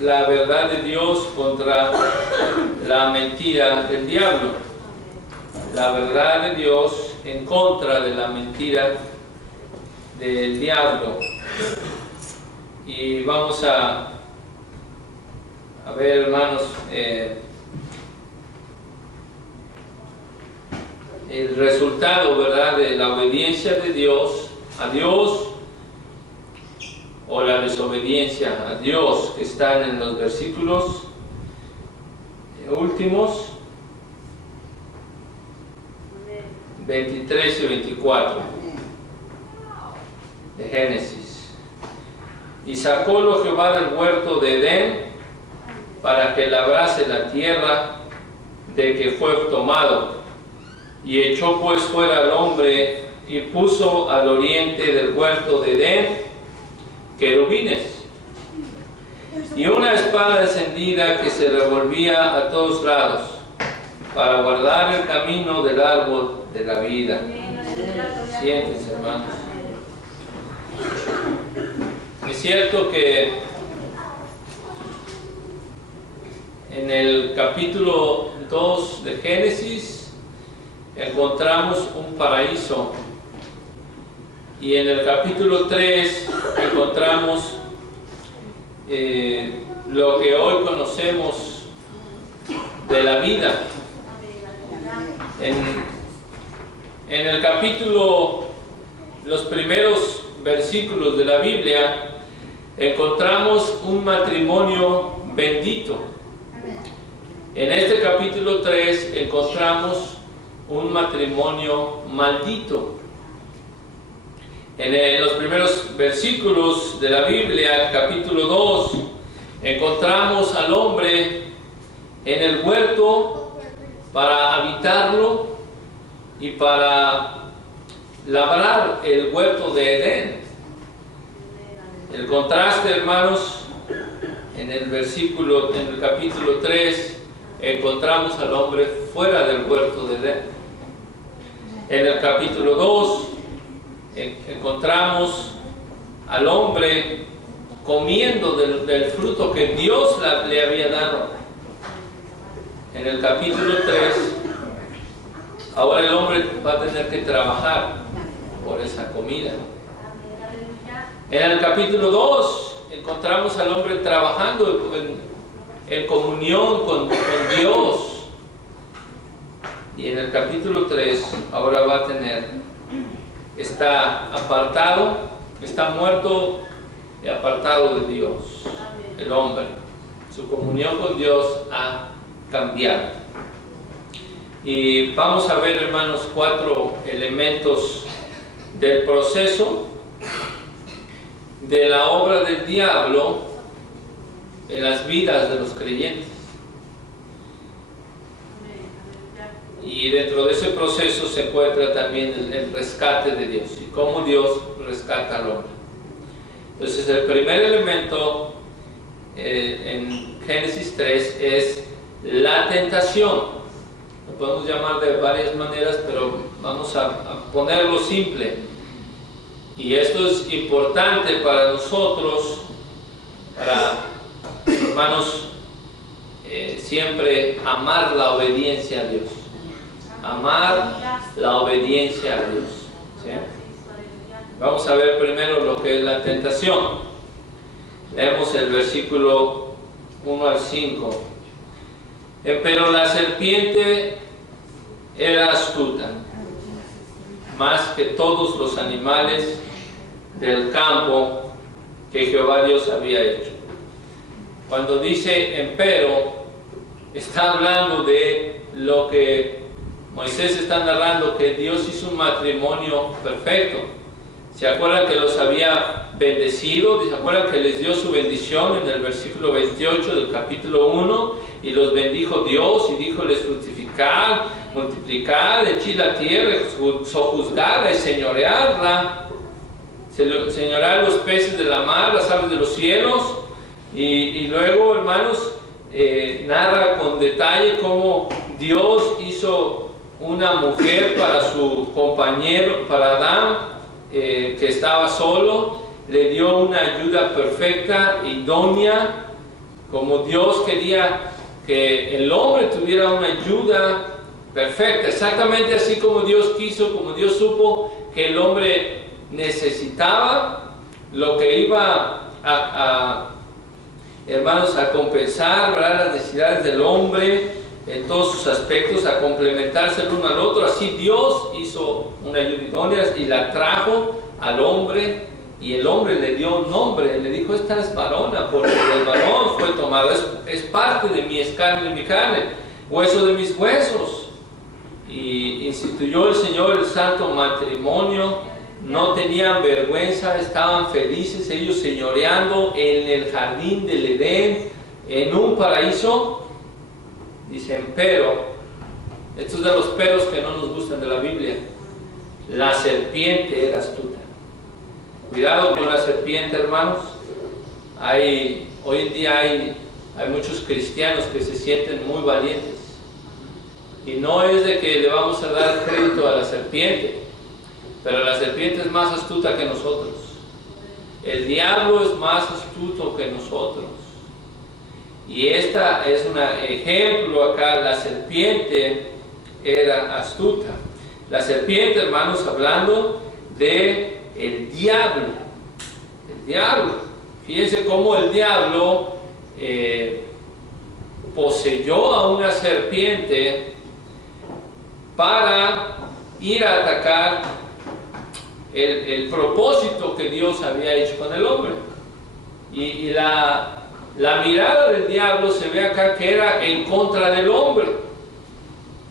la verdad de Dios contra la mentira del diablo. La verdad de Dios en contra de la mentira del diablo. Y vamos a ver, hermanos, el resultado, ¿verdad?, de la obediencia de Dios a Dios, o la desobediencia a Dios, que están en los versículos últimos 23 y 24 de Génesis. Y sacólo Jehová del huerto de Edén para que labrase la tierra de que fue tomado, y echó pues fuera al hombre y puso al oriente del huerto de Edén querubines y una espada encendida que se revolvía a todos lados para guardar el camino del árbol de la vida. Siéntense, hermanos. Es cierto que en el capítulo 2 de Génesis encontramos un paraíso, y en el capítulo 3 encontramos lo que hoy conocemos de la vida. En el capítulo, los primeros versículos de la Biblia, encontramos un matrimonio bendito. En este capítulo 3 encontramos un matrimonio maldito. En los primeros versículos de la Biblia, capítulo 2, encontramos al hombre en el huerto para habitarlo y para labrar el huerto de Edén. El contraste, hermanos, en el capítulo 3, encontramos al hombre fuera del huerto de Edén. En el capítulo 2, encontramos al hombre comiendo del fruto que Dios le había dado. En el capítulo 3, ahora el hombre va a tener que trabajar por esa comida. En el capítulo 2 encontramos al hombre trabajando en comunión con Dios. Y en el capítulo 3 ahora va a está apartado, está muerto y apartado de Dios. El hombre, su comunión con Dios ha cambiado. Y vamos a ver, hermanos, 4 elementos del proceso de la obra del diablo en las vidas de los creyentes. Y dentro de ese proceso se encuentra también el rescate de Dios y cómo Dios rescata al hombre. Entonces, el primer elemento en Génesis 3 es la tentación. Lo podemos llamar de varias maneras, pero vamos a ponerlo simple. Y esto es importante para nosotros, para, hermanos, siempre amar la obediencia a Dios. Amar la obediencia a Dios. ¿Sí? Vamos a ver primero lo que es la tentación. Leemos el versículo 1 al 5. Pero la serpiente era astuta, más que todos los animales del campo que Jehová Dios había hecho. Cuando dice empero, está hablando de lo que Moisés está narrando, que Dios hizo un matrimonio perfecto. ¿Se acuerdan que los había bendecido? ¿Se acuerdan que les dio su bendición en el versículo 28 del capítulo 1? Y los bendijo Dios y dijo: les fructificad, multiplicad, henchid la tierra, sojuzgadla y señoreadla. Señorear los peces de la mar, las aves de los cielos. Y luego, hermanos, narra con detalle cómo Dios hizo una mujer para su compañero, para Adán, que estaba solo. Le dio una ayuda perfecta, idónea, como Dios quería que el hombre tuviera una ayuda perfecta, exactamente así como Dios quiso, como Dios supo que el hombre necesitaba, lo que iba hermanos, a compensar, ¿verdad?, las necesidades del hombre en todos sus aspectos, a complementarse el uno al otro. Así Dios hizo una ayuda idónea y la trajo al hombre, y el hombre le dio un nombre, le dijo: esta es varona, porque del varón fue tomado, es parte de mí, es carne de mi carne, hueso de mis huesos. Y instituyó el Señor el santo matrimonio, no tenían vergüenza, estaban felices, ellos señoreando en el jardín del Edén, en un paraíso. Dicen, pero, estos de los peros que no nos gustan de la Biblia, la serpiente era astuta. Cuidado con la serpiente, hermanos. Hoy en día hay muchos cristianos que se sienten muy valientes. Y no es de que le vamos a dar crédito a la serpiente, pero la serpiente es más astuta que nosotros. El diablo es más astuto que nosotros. Y esta es un ejemplo acá. La serpiente era astuta. La serpiente, hermanos, hablando de el diablo. El diablo. Fíjense cómo el diablo poseyó a una serpiente para ir a atacar el propósito que Dios había hecho con el hombre. Y la mirada del diablo se ve acá que era en contra del hombre.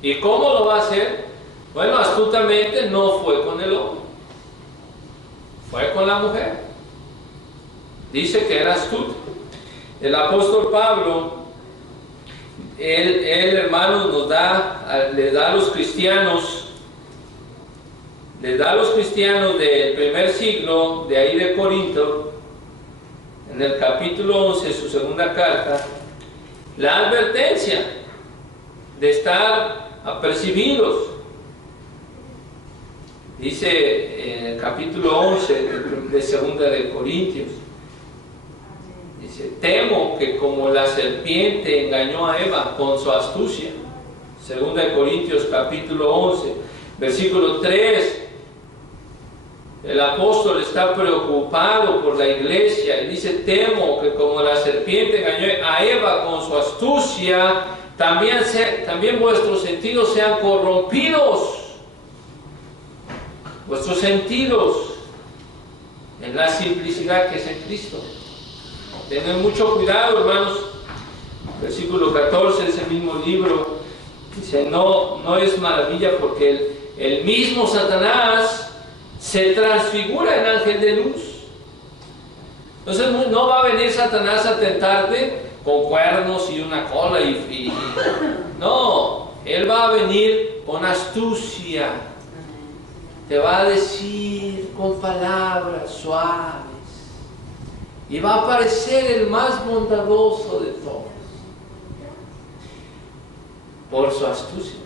¿Y cómo lo va a hacer? Bueno, astutamente no fue con el hombre, fue con la mujer. Dice que era astuto. El apóstol Pablo, él hermanos, le da a los cristianos del primer siglo, de ahí de Corinto, en el capítulo 11, su segunda carta, la advertencia de estar apercibidos. Dice en el capítulo 11 de segunda de Corintios, dice: temo que como la serpiente engañó a Eva con su astucia. Segunda de Corintios capítulo 11, versículo 3. El apóstol está preocupado por la iglesia y dice: temo que como la serpiente engañó a Eva con su astucia, también vuestros sentidos sean corrompidos. Vuestros sentidos en la simplicidad que es en Cristo. Tened mucho cuidado, hermanos. Versículo 14 de ese mismo libro dice: no es maravilla, porque el mismo Satanás se transfigura en ángel de luz. Entonces no va a venir Satanás a tentarte con cuernos y una cola no, él va a venir con astucia. Te va a decir con palabras suaves y va a parecer el más bondadoso de todos por su astucia.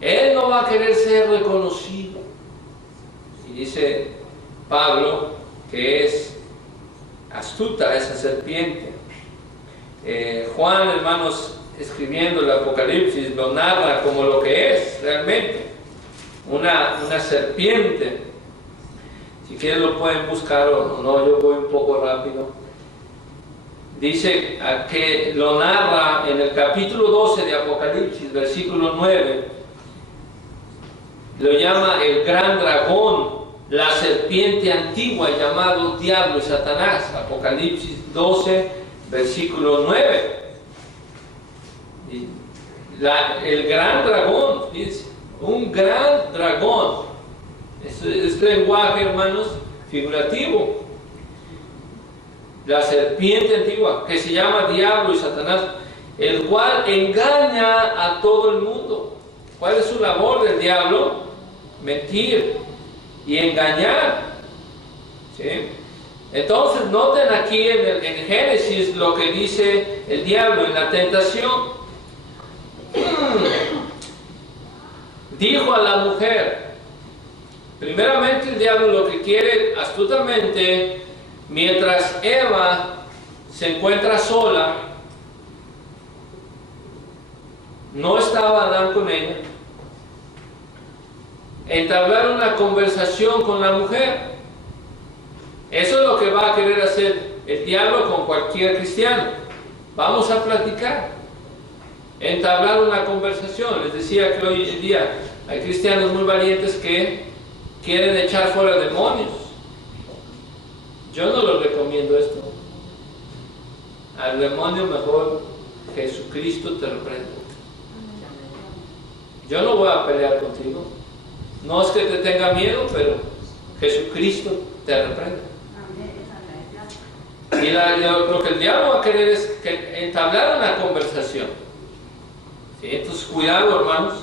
Él no va a querer ser reconocido. Y dice Pablo que es astuta esa serpiente. Juan, hermanos, escribiendo el Apocalipsis, lo narra como lo que es realmente, una serpiente. Si quieren lo pueden buscar o no, yo voy un poco rápido. Dice que lo narra en el capítulo 12 de Apocalipsis, versículo 9. Lo llama el gran dragón, la serpiente antigua, llamado Diablo y Satanás. Apocalipsis 12, versículo 9. El gran dragón, fíjense, un gran dragón. Es lenguaje, hermanos, figurativo. La serpiente antigua, que se llama Diablo y Satanás, el cual engaña a todo el mundo. ¿Cuál es su labor del diablo? Mentir y engañar. ¿Sí? Entonces noten aquí en Génesis lo que dice el diablo en la tentación. Dijo a la mujer, primeramente el diablo lo que quiere astutamente, mientras Eva se encuentra sola, no estaba Adán con ella, entablar una conversación con la mujer. Eso es lo que va a querer hacer el diablo con cualquier cristiano. Vamos a platicar, entablar una conversación. Les decía que hoy en día hay cristianos muy valientes que quieren echar fuera demonios. Yo no les recomiendo esto. Al demonio mejor Jesucristo te reprenda. Yo no voy a pelear contigo. No es que te tenga miedo, pero Jesucristo te reprende. Y lo que el diablo va a querer es que entablar una conversación. ¿Sí? Entonces cuidado, hermanos,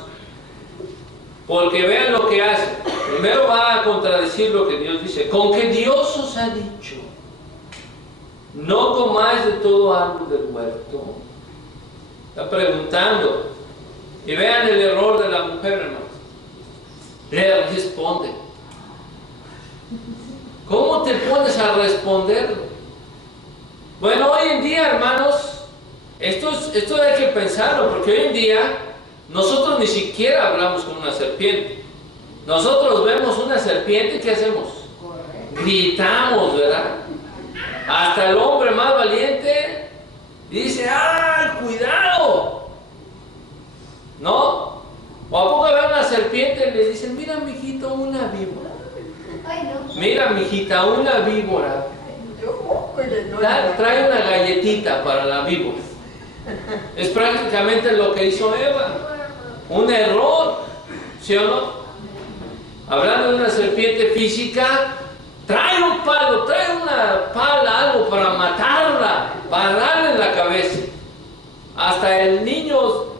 porque vean lo que hace. Primero va a contradecir lo que Dios dice. Con que Dios os ha dicho, no comáis de todo árbol del huerto. Está preguntando. Y vean el error de la mujer, hermanos. Le responde. ¿Cómo te pones a responderlo? Bueno, hoy en día, hermanos, esto hay que pensarlo, porque hoy en día nosotros ni siquiera hablamos con una serpiente. Nosotros vemos una serpiente, ¿qué hacemos? Gritamos, ¿verdad? Hasta el hombre más valiente dice, ¡ah, cuidado! ¿No? O a poco ve una serpiente y le dicen, mira, mijito, una víbora. Mira, mijita, una víbora. Trae una galletita para la víbora. Es prácticamente lo que hizo Eva. Un error, ¿sí o no? Hablando de una serpiente física, trae un palo, trae una pala, algo para matarla, para darle en la cabeza. Hasta el niño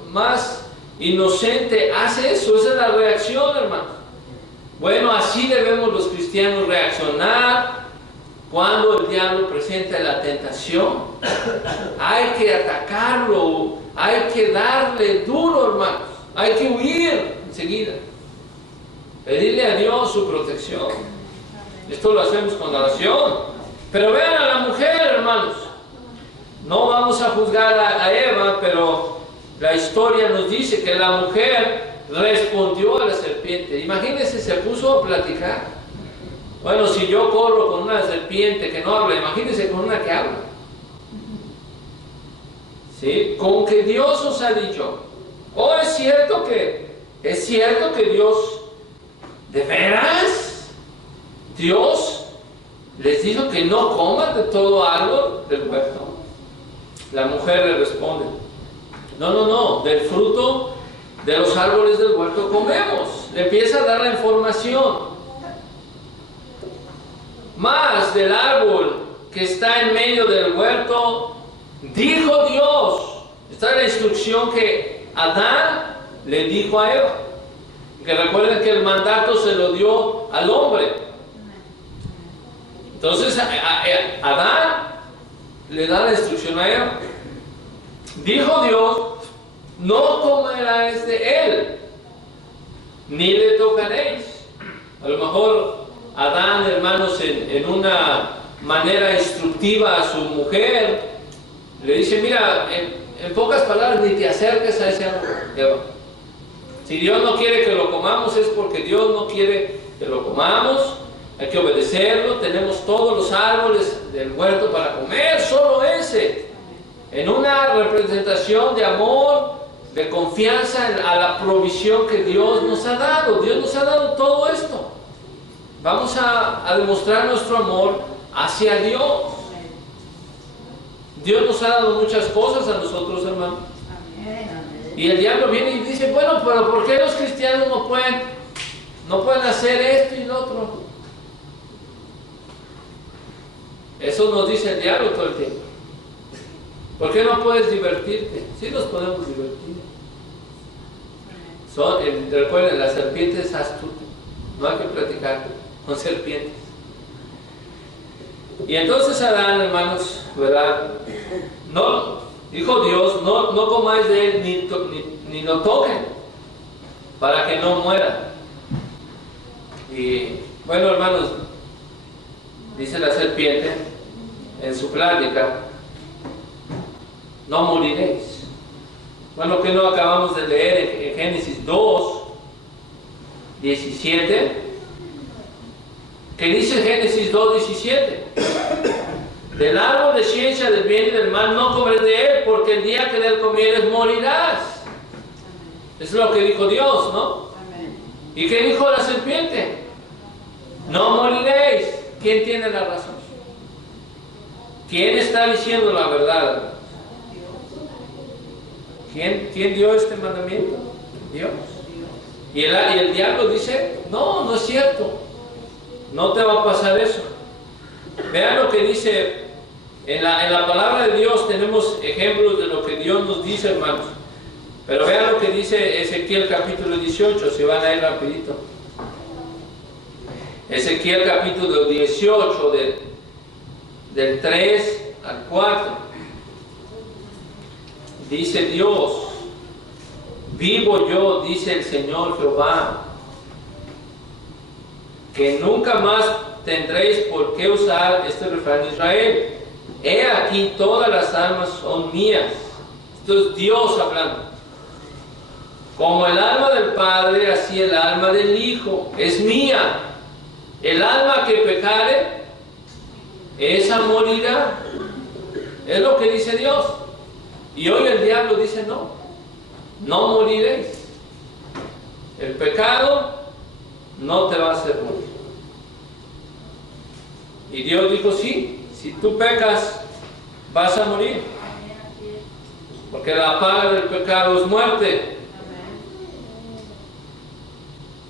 más inocente hace eso. Esa es la reacción, hermano. Bueno, así debemos los cristianos reaccionar cuando el diablo presenta la tentación. Hay que atacarlo, hay que darle duro, hermanos. Hay que huir enseguida. Pedirle a Dios su protección. Esto lo hacemos con oración. Pero vean a la mujer, hermanos. No vamos a juzgar a Eva, pero la historia nos dice que la mujer respondió a la serpiente. Imagínense, se puso a platicar. Bueno, si yo corro con una serpiente que no habla, imagínense con una que habla. ¿Sí? Con que Dios os ha dicho. Oh, es cierto que Dios, ¿de veras? Dios les dijo que no coman de todo árbol del huerto. La mujer le responde, no, del fruto de los árboles del huerto comemos. Le empieza a dar la información. Más del árbol que está en medio del huerto, dijo Dios. Esta es la instrucción que Adán le dijo a Eva. Que recuerden que el mandato se lo dio al hombre. Entonces Adán le da la instrucción a Eva. Dijo Dios, no comeráis de él, ni le tocaréis. A lo mejor Adán, hermanos, en una manera instructiva a su mujer, le dice, mira, en pocas palabras, ni te acerques a ese árbol, Eva. Si Dios no quiere que lo comamos, es porque Dios no quiere que lo comamos. Hay que obedecerlo. Tenemos todos los árboles del huerto para comer, solo ese. En una representación de amor, de confianza a la provisión que Dios nos ha dado. Dios nos ha dado todo esto. Vamos a demostrar nuestro amor hacia Dios. Dios nos ha dado muchas cosas a nosotros, hermanos. Y el diablo viene y dice, bueno, pero ¿por qué los cristianos no pueden hacer esto y lo otro? Eso nos dice el diablo todo el tiempo. ¿Por qué no puedes divertirte? Sí nos podemos divertir. Recuerden, la serpiente es astuta. No hay que platicar con serpientes. Y entonces Adán, hermanos, ¿verdad? No, dijo Dios, no comáis de él ni lo toquen, para que no muera. Y bueno, hermanos, dice la serpiente en su plática, no moriréis. Bueno, que no acabamos de leer en Génesis 2, 17. ¿Qué dice Génesis 2, 17? Del árbol de ciencia del bien y del mal no comerás de él, porque el día que de él comieres morirás. Eso es lo que dijo Dios, ¿no? ¿Y qué dijo la serpiente? No moriréis. ¿Quién tiene la razón? ¿Quién está diciendo la verdad? ¿Quién dio este mandamiento? Dios. Y el diablo dice, no, no es cierto. No te va a pasar eso. Vean lo que dice en la palabra de Dios. Tenemos ejemplos de lo que Dios nos dice, hermanos. Pero vean lo que dice Ezequiel capítulo 18, si van a ir rapidito. Ezequiel capítulo 18, del 3 al 4. Dice Dios, vivo yo, dice el Señor Jehová, que nunca más tendréis por qué usar este refrán de Israel. He aquí, todas las almas son mías. Esto es Dios hablando. Como el alma del Padre, así el alma del Hijo es mía. El alma que pecare, esa morirá. Es lo que dice Dios. Y hoy el diablo dice no, no moriréis. El pecado no te va a hacer morir. Y Dios dijo sí, si tú pecas vas a morir. Porque la paga del pecado es muerte.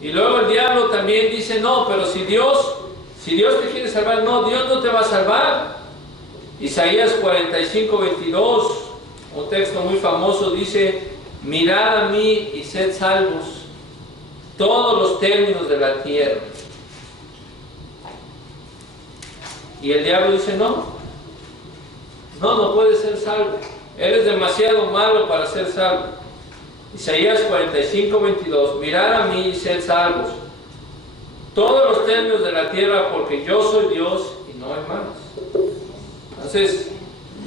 Y luego el diablo también dice no, pero si Dios te quiere salvar, no, Dios no te va a salvar. Isaías 45, 22, un texto muy famoso, dice, mirad a mí y sed salvos todos los términos de la tierra. Y el diablo dice no puedes ser salvo, eres demasiado malo para ser salvo. Isaías 45, 22, mirad a mí y sed salvos todos los términos de la tierra, porque yo soy Dios y no hay más. Entonces,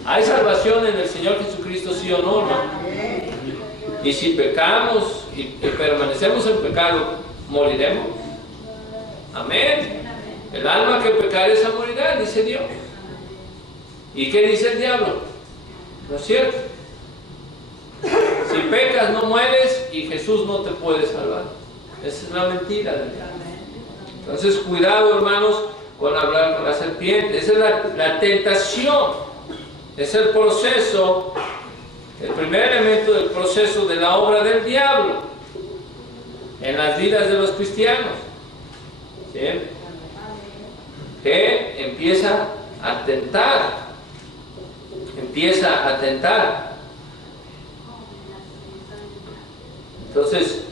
¿hay salvación en el Señor Jesucristo, sí o no? No. Y si pecamos y permanecemos en pecado, ¿moriremos? Amén. El alma que pecare, esa morirá, dice Dios. ¿Y qué dice el diablo? ¿No es cierto? Si pecas no mueres y Jesús no te puede salvar. Esa es la mentira del diablo. Entonces, cuidado, hermanos, con hablar con la serpiente. Esa es la tentación. Es el proceso, el primer elemento del proceso de la obra del diablo en las vidas de los cristianos. ¿Sí? Que empieza a tentar. Empieza a tentar. Entonces,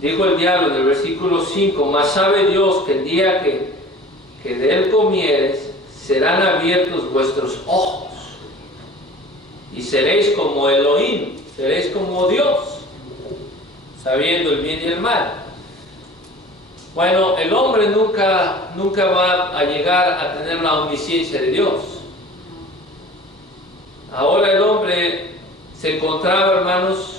dijo el diablo en el versículo 5, mas sabe Dios que el día que de él comieres, serán abiertos vuestros ojos, y seréis como Elohim, seréis como Dios, sabiendo el bien y el mal. Bueno, el hombre nunca va a llegar a tener la omnisciencia de Dios. Ahora el hombre se encontraba, hermanos,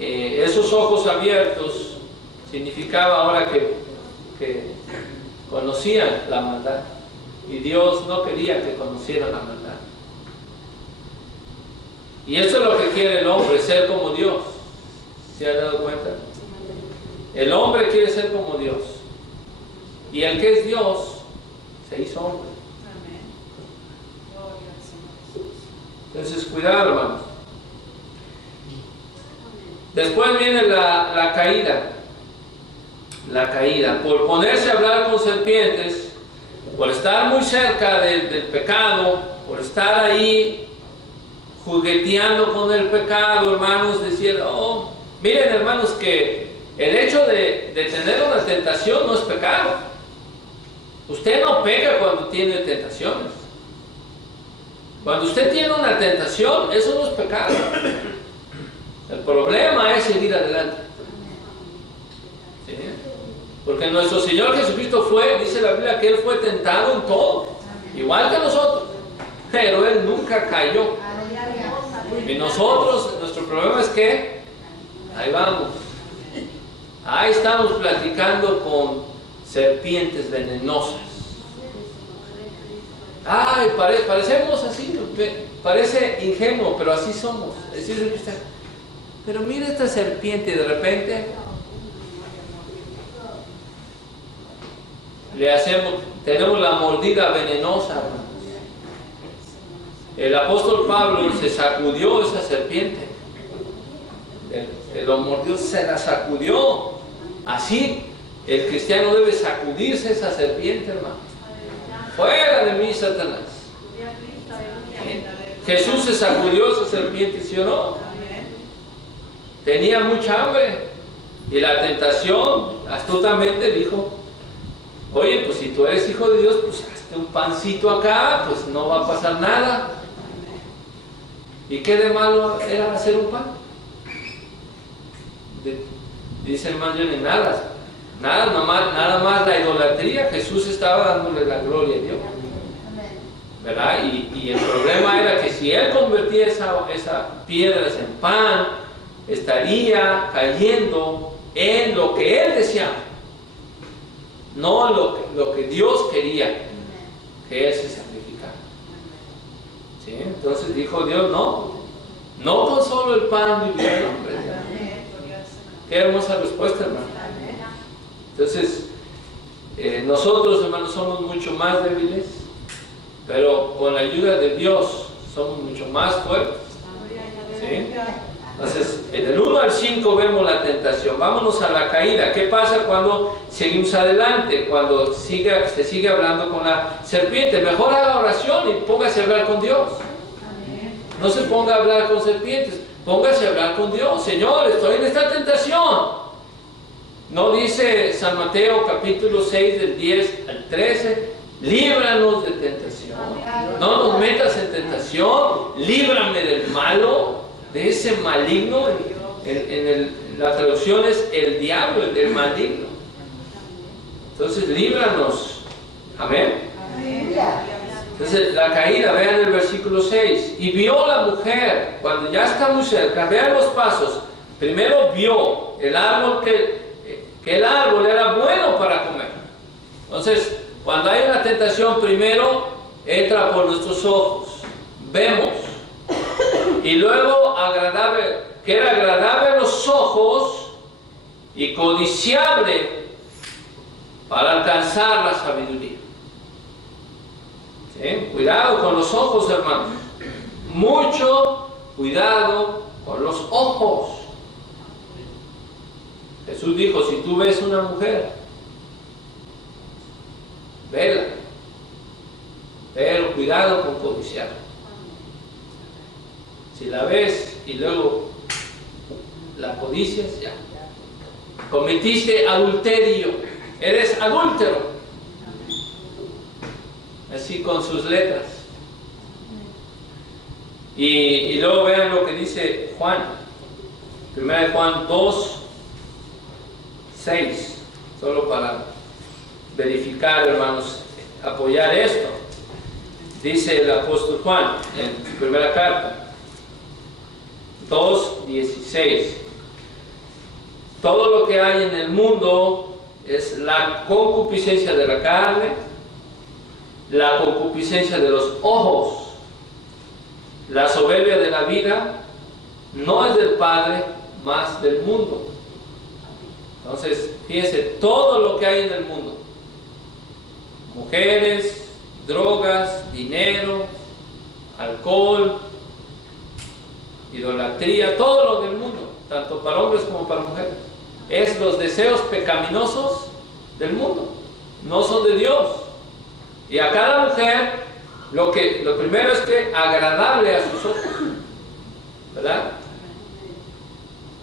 esos ojos abiertos significaba ahora que conocían la maldad, y Dios no quería que conocieran la maldad. Y eso es lo que quiere el hombre, ser como Dios. ¿Se han dado cuenta? El hombre quiere ser como Dios, y el que es Dios se hizo hombre. Entonces, cuidado, hermanos. Después viene la caída. La caída. Por ponerse a hablar con serpientes, por estar muy cerca del pecado, por estar ahí jugueteando con el pecado, hermanos, decir, oh, miren, hermanos, que el hecho de tener una tentación no es pecado. Usted no peca cuando tiene tentaciones. Cuando usted tiene una tentación, eso no es pecado. El problema es seguir adelante. ¿Sí? Porque nuestro Señor Jesucristo fue, dice la Biblia, que Él fue tentado en todo, igual que nosotros, pero Él nunca cayó. Y nosotros, nuestro problema es que ahí vamos. Ahí estamos platicando con serpientes venenosas. Ay, parecemos así, parece ingenuo, pero así somos. Pero mira esta serpiente y de repente tenemos la mordida venenosa, hermanos. El apóstol Pablo se sacudió esa serpiente. Lo mordió, se la sacudió. Así, el cristiano debe sacudirse esa serpiente, hermano. Fuera de mí, Satanás. Jesús se sacudió esa serpiente, ¿sí o no? Tenía mucha hambre. Y la tentación, astutamente dijo: oye, pues si tú eres hijo de Dios, pues hazte un pancito acá, pues no va a pasar nada. ¿Y qué de malo era hacer un pan? Dice el hermano Johnny, nada más la idolatría. Jesús estaba dándole la gloria a Dios, ¿verdad? Y el problema era que si él convertía esas piedras en pan, estaría cayendo en lo que él deseaba, no lo que Dios quería que él se sacrificara. ¿Sí? Entonces dijo Dios: no con solo el pan vivirá el hombre. Qué hermosa respuesta, hermano. Entonces, nosotros, hermanos, somos mucho más débiles, pero con la ayuda de Dios somos mucho más fuertes. ¿Sí? Entonces, en el 1 al 5 vemos la tentación. Vámonos a la caída. ¿Qué pasa cuando seguimos adelante? Cuando se sigue hablando con la serpiente. Mejor haga oración y póngase a hablar con Dios. No se ponga a hablar con serpientes. Póngase a hablar con Dios. Señor, estoy en esta tentación. ¿No dice San Mateo capítulo 6 del 10 al 13? Líbranos de tentación. No nos metas en tentación. Líbrame del malo, de ese maligno. La traducción es el diablo, el del maligno. Entonces, líbranos. Amén. Entonces, la caída, vean el versículo 6. Y vio la mujer, cuando ya está muy cerca, vean los pasos. Primero vio el árbol, que el árbol era bueno para comer. Entonces, cuando hay una tentación, primero entra por nuestros ojos. Vemos. Y luego que era agradable a los ojos y codiciable para alcanzar la sabiduría. ¿Sí? Cuidado con los ojos, hermanos. Mucho cuidado con los ojos. Jesús dijo: si tú ves una mujer, vela, pero cuidado con codiciar. Si la ves y luego la codicias, ya cometiste adulterio, eres adúltero. Así con sus letras. Y luego vean lo que dice Juan. 1 Juan 2, 6. Solo para verificar, hermanos, apoyar esto. Dice el apóstol Juan en su primera carta 2, 16. Todo lo que hay en el mundo es la concupiscencia de la carne, la concupiscencia de los ojos, la soberbia de la vida, no es del Padre, más del mundo. Entonces, fíjense, todo lo que hay en el mundo: mujeres, drogas, dinero, alcohol, idolatría, todo lo del mundo, tanto para hombres como para mujeres, es los deseos pecaminosos del mundo, no son de Dios. Y a cada mujer lo primero es que agradable a sus ojos, ¿verdad?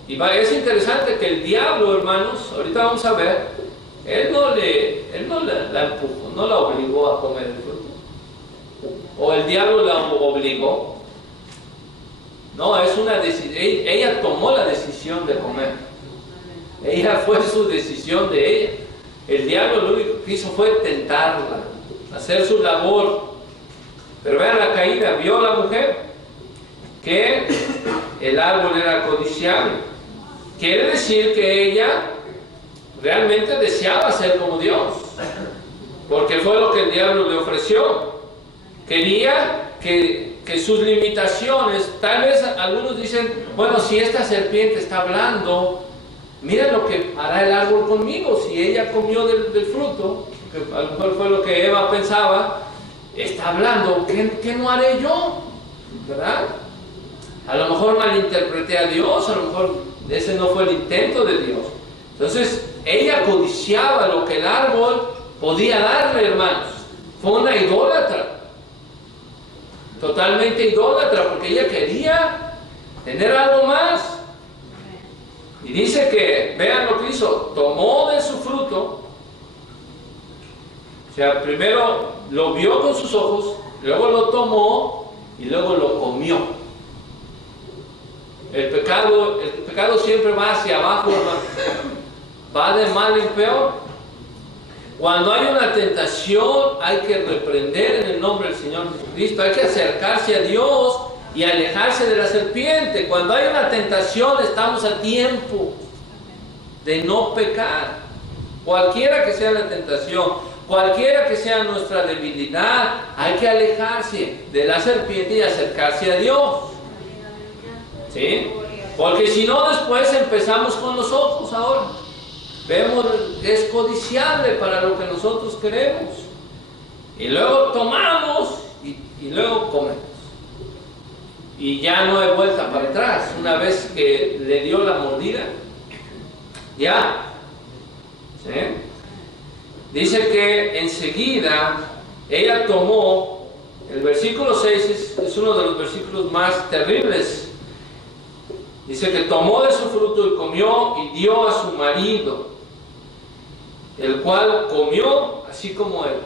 Y es interesante que el diablo, hermanos, ahorita vamos a ver, él no la empujó, no la obligó a comer el fruto, o el diablo la obligó. No, es una decisión. Ella tomó la decisión de comer. Ella fue su decisión de ella. El diablo lo único que hizo fue tentarla, hacer su labor. Pero vean la caída. Vio a la mujer que el árbol era codiciable. Quiere decir que ella realmente deseaba ser como Dios, porque fue lo que el diablo le ofreció. Quería que sus limitaciones, tal vez algunos dicen, bueno, si esta serpiente está hablando, mira lo que hará el árbol conmigo. Si ella comió del fruto, que a lo mejor fue lo que Eva pensaba, está hablando, ¿qué no haré yo? ¿Verdad? A lo mejor malinterpreté a Dios, a lo mejor ese no fue el intento de Dios. Entonces, ella codiciaba lo que el árbol podía darle, hermanos. Fue una idólatra. Totalmente idólatra, porque ella quería tener algo más. Y dice que, vean lo que hizo, tomó de su fruto. O sea, primero lo vio con sus ojos, luego lo tomó y luego lo comió. El pecado siempre va hacia abajo, hermano. Va de mal en peor. Cuando hay una tentación, hay que reprender en el nombre del Señor Jesucristo. Hay que acercarse a Dios y alejarse de la serpiente. Cuando hay una tentación, estamos a tiempo de no pecar. Cualquiera que sea la tentación, cualquiera que sea nuestra debilidad, hay que alejarse de la serpiente y acercarse a Dios. ¿Sí? Porque si no, después empezamos con los ojos ahora. Vemos que es codiciable para lo que nosotros queremos. Y luego tomamos y luego comemos. Y ya no hay vuelta para atrás. Una vez que le dio la mordida, ya. ¿Sí? Dice que enseguida ella tomó, el versículo 6 es uno de los versículos más terribles. Dice que tomó de su fruto y comió y dio a su marido, el cual comió así como él.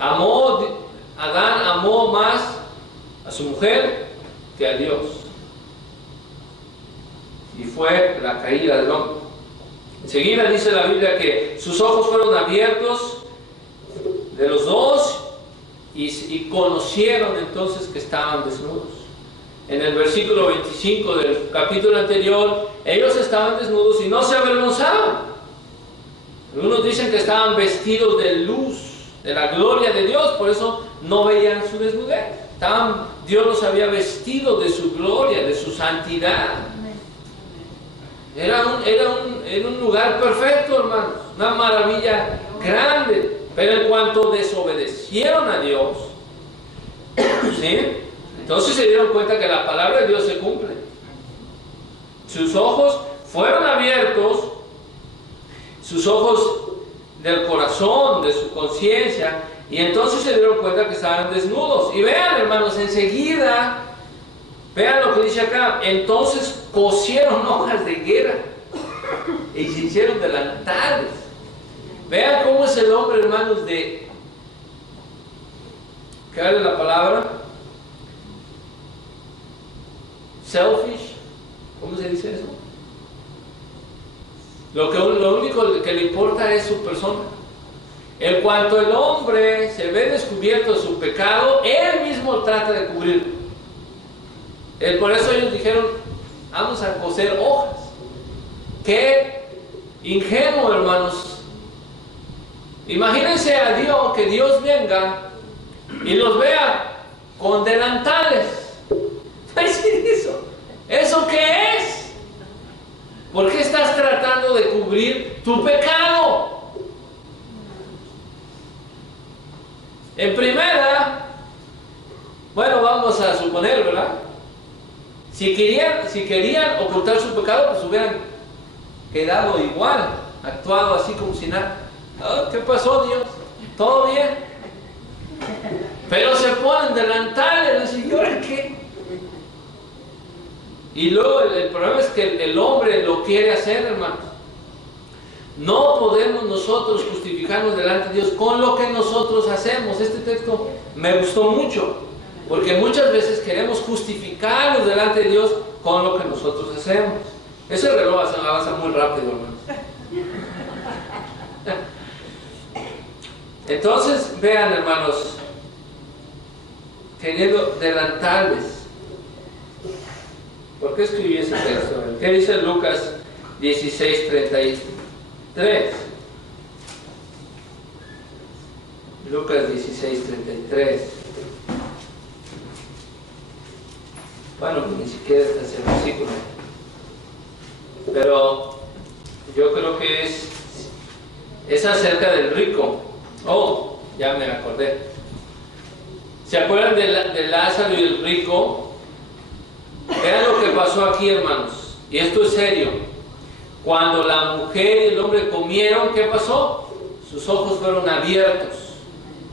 Adán amó más a su mujer que a Dios. Y fue la caída del hombre. Enseguida dice la Biblia que sus ojos fueron abiertos de los dos y conocieron entonces que estaban desnudos. En el versículo 25 del capítulo anterior, ellos estaban desnudos y no se avergonzaban. Algunos dicen que estaban vestidos de luz, de la gloria de Dios, por eso no veían su desnudez. Dios los había vestido de su gloria, de su santidad. Era un lugar perfecto, hermanos, una maravilla grande. Pero en cuanto desobedecieron a Dios, ¿sí?, entonces se dieron cuenta que la palabra de Dios se cumple. Sus ojos fueron abiertos, sus ojos del corazón, de su conciencia, y entonces se dieron cuenta que estaban desnudos. Y vean, hermanos, enseguida, vean lo que dice acá, entonces cosieron hojas de higuera y se hicieron delantales. Vean cómo es el hombre, hermanos, ¿qué vale la palabra? Selfish, ¿cómo se dice eso? Lo único que le importa es su persona. En cuanto el hombre se ve descubierto de su pecado, él mismo trata de cubrirlo. Por eso ellos dijeron, vamos a coser hojas. Qué ingenuo, hermanos. Imagínense a Dios, que Dios venga y los vea con delantales. ¿Qué es eso? ¿Eso qué es? ¿Por qué estás tratando de cubrir tu pecado? En primera, bueno, vamos a suponer, ¿verdad? Si querían ocultar su pecado, pues hubieran quedado igual, actuado así como si nada. Oh, ¿qué pasó, Dios? ¿Todo bien? Pero se ponen delantales, ¿y ahora qué? Y luego el problema es que el hombre lo quiere hacer, hermanos. No podemos nosotros justificarnos delante de Dios con lo que nosotros hacemos. Este texto me gustó mucho, porque muchas veces queremos justificarnos delante de Dios con lo que nosotros hacemos. Ese reloj avanza muy rápido, hermanos. Entonces, vean, hermanos, queriendo delantales. ¿Por qué escribí ese texto? ¿Qué dice Lucas 16:33? Lucas 16:33. Bueno, ni siquiera está ese versículo. Pero yo creo que es acerca del rico. Oh, ya me acordé. ¿Se acuerdan de Lázaro y el rico? Vean lo que pasó aquí, hermanos. Y esto es serio. Cuando la mujer y el hombre comieron, ¿qué pasó? Sus ojos fueron abiertos.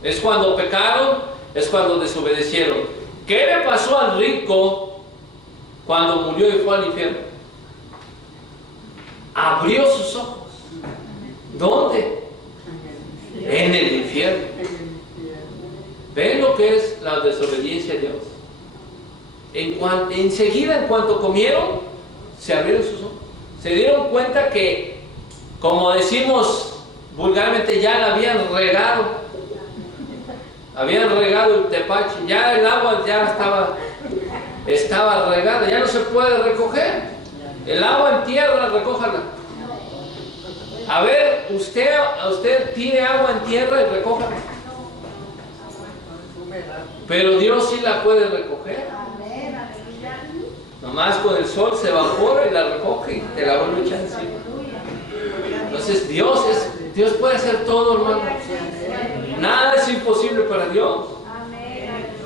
Es cuando pecaron, es cuando desobedecieron. ¿Qué le pasó al rico cuando murió y fue al infierno? Abrió sus ojos. ¿Dónde? En el infierno. ¿Ven lo que es la desobediencia a Dios? Enseguida, en cuanto comieron, se abrieron sus ojos. Se dieron cuenta que, como decimos vulgarmente, ya la habían regado. Habían regado el tepache. Ya el agua ya estaba regada. Ya no se puede recoger. El agua en tierra, recójala. A ver, usted tire agua en tierra y recójala. Pero Dios sí la puede recoger. Nomás con el sol se evapora y la recoge y te la vuelve a echar encima. Entonces Dios puede hacer todo, hermano. Nada es imposible para Dios.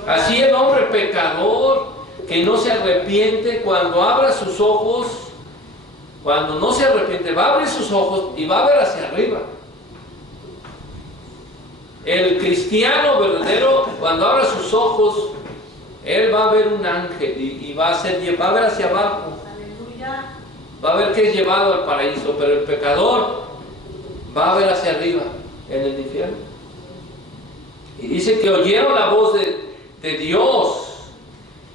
Así el hombre pecador que no se arrepiente, cuando abra sus ojos, cuando no se arrepiente, va a abrir sus ojos y va a ver hacia arriba. El cristiano verdadero, cuando abra sus ojos, él va a ver un ángel y va a ver hacia abajo. Va a ver que es llevado al paraíso, pero el pecador va a ver hacia arriba, en el infierno. Y dice que oyeron la voz de Dios,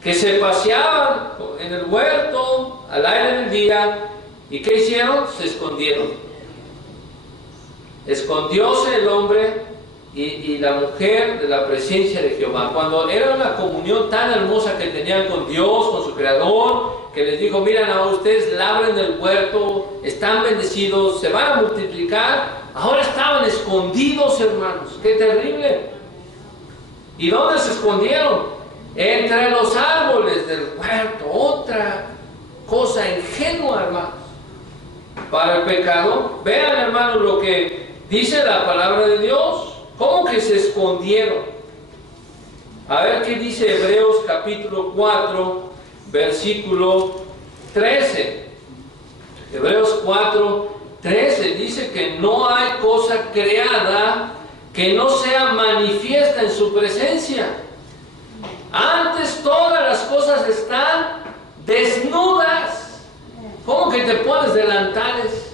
que se paseaban en el huerto, al aire del día, y ¿qué hicieron? Se escondieron. Escondióse el hombre y la mujer de la presencia de Jehová. Cuando era una comunión tan hermosa que tenían con Dios, con su Creador, que les dijo: miren, a ustedes labren el huerto, están bendecidos, se van a multiplicar. Ahora estaban escondidos, hermanos. ¡Qué terrible! ¿Y dónde se escondieron? Entre los árboles del huerto. Otra cosa ingenua, hermanos, para el pecado. Vean, hermanos, lo que dice la palabra de Dios. ¿Cómo que se escondieron? A ver qué dice Hebreos capítulo 4, versículo 13. Hebreos 4, 13 dice que no hay cosa creada que no sea manifiesta en su presencia. Antes todas las cosas están desnudas. ¿Cómo que te pones delantales?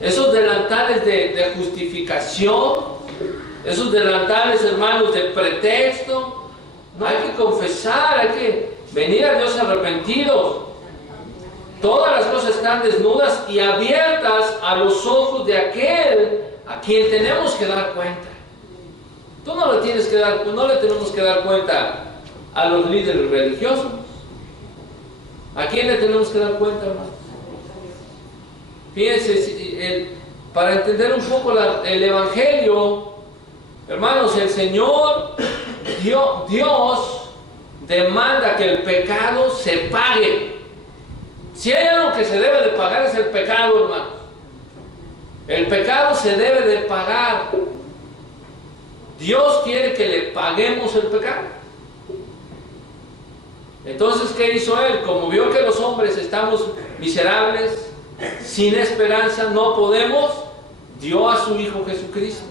Esos delantales de justificación, esos delantales, hermanos, de pretexto. No hay que confesar, hay que venir a Dios arrepentidos. Todas las cosas están desnudas y abiertas a los ojos de aquel a quien tenemos que dar cuenta. Tú no le tenemos que dar cuenta a los líderes religiosos. ¿A quién le tenemos que dar cuenta, hermano? Fíjense, para entender un poco el Evangelio, hermanos, el Señor, Dios demanda que el pecado se pague. Si hay algo que se debe de pagar, es el pecado, hermanos. El pecado se debe de pagar. Dios quiere que le paguemos el pecado. Entonces, ¿qué hizo Él? Como vio que los hombres estamos miserables, sin esperanza, no podemos, dio a su Hijo Jesucristo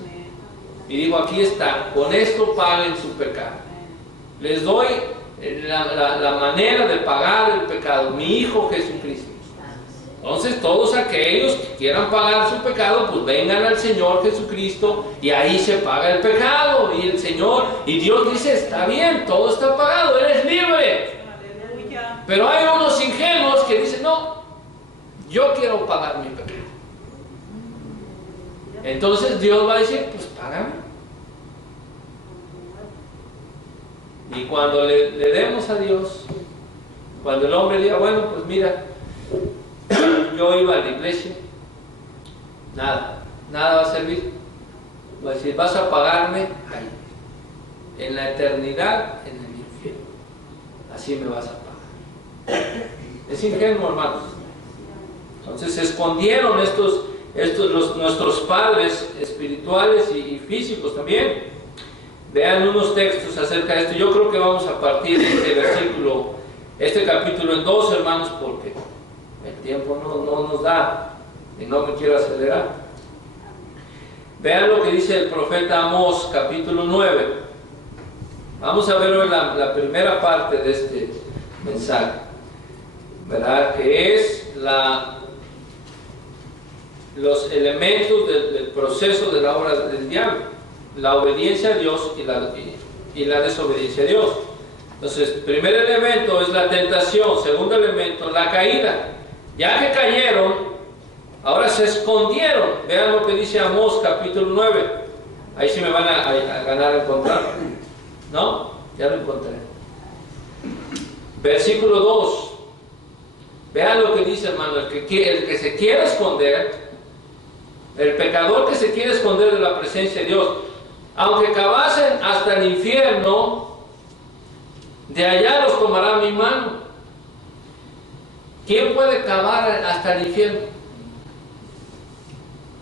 y dijo: aquí está, con esto paguen su pecado. Les doy la manera de pagar el pecado, mi Hijo Jesucristo. Entonces todos aquellos que quieran pagar su pecado, pues vengan al Señor Jesucristo y ahí se paga el pecado. Y el Señor, y Dios dice: está bien, todo está pagado, eres libre. Pero hay unos ingenuos que dicen: no, yo quiero pagar mi pecado. Entonces Dios va a decir: pues págame. Y cuando le demos a Dios, Cuando el hombre diga, bueno, pues mira, yo iba a la iglesia, nada va a servir. Va a decir, vas a pagarme ahí, en la eternidad, en el infierno. Así me vas a pagar. Es ingenuo, hermanos. Entonces se escondieron nuestros padres espirituales y físicos también. Vean unos textos acerca de esto. Yo creo que vamos a partir de este versículo, este capítulo en dos, hermanos, porque el tiempo no nos da y no me quiero acelerar. Vean lo que dice el profeta Amós, capítulo 9. Vamos a ver hoy la primera parte de este mensaje, ¿verdad? Que es los elementos del proceso de la obra del diablo: la obediencia a Dios y la desobediencia a Dios. Entonces, primer elemento es la tentación, segundo elemento, la caída. Ya que cayeron, ahora se escondieron. Vean lo que dice Amós, capítulo 9. Ahí sí me van a ganar a encontrar. ¿No? Ya lo encontré. Versículo 2. Vean lo que dice, hermano. El que se quiere esconder, el pecador que se quiere esconder de la presencia de Dios, aunque cavasen hasta el infierno, de allá los tomará mi mano. ¿Quién puede cavar hasta el infierno?